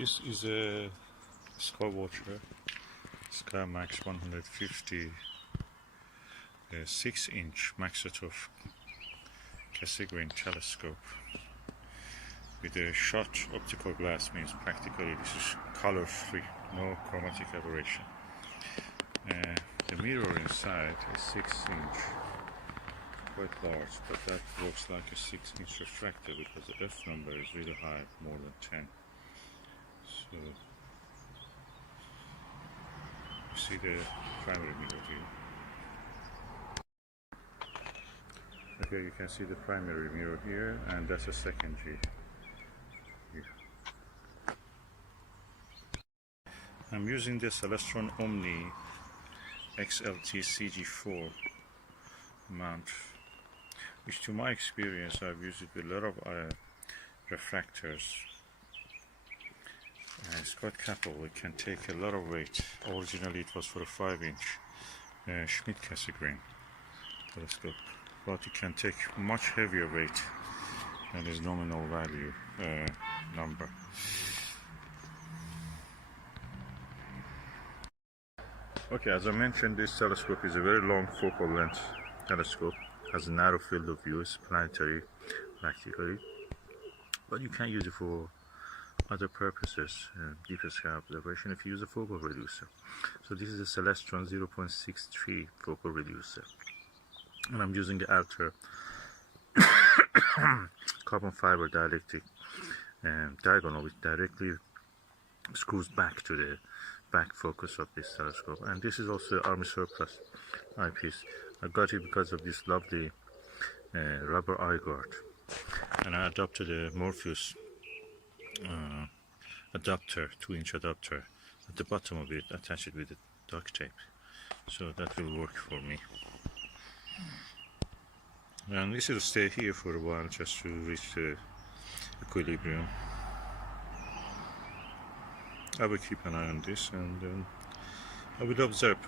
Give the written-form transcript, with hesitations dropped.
This is a SkyWatcher SkyMax 150 6-inch Maksutov-Cassegrain telescope with a shot optical glass. Means practically this is color free, no chromatic aberration. The mirror inside is 6-inch, quite large, but that looks like a 6-inch refractor because the F number is really high, more than 10. So you see the primary mirror here. Okay, you can see the primary mirror here, and that's a secondary here. I'm using the Celestron Omni XLT CG4 mount, which to my experience I've used it with a lot of refractors. It's quite capable. It can take a lot of weight. Originally it was for a 5-inch Schmidt-Cassegrain telescope, but it can take much heavier weight than its nominal value number. Okay, as I mentioned, this telescope is a very long focal length telescope, has a narrow field of view, it's planetary practically, but you can use it for other purposes, deeper sky observation, if you use a focal reducer. So this is a Celestron 0.63 focal reducer, and I'm using the Altair carbon fiber dielectric diagonal, which directly screws back to the back focus of this telescope. And this is also Army Surplus Eyepiece. I got it because of this lovely rubber eye guard, and I adopted a Morpheus adapter, 2-inch adapter at the bottom of it, attach it with the duct tape, so that will work for me. And this will stay here for a while just to reach the equilibrium. I will keep an eye on this, and I will observe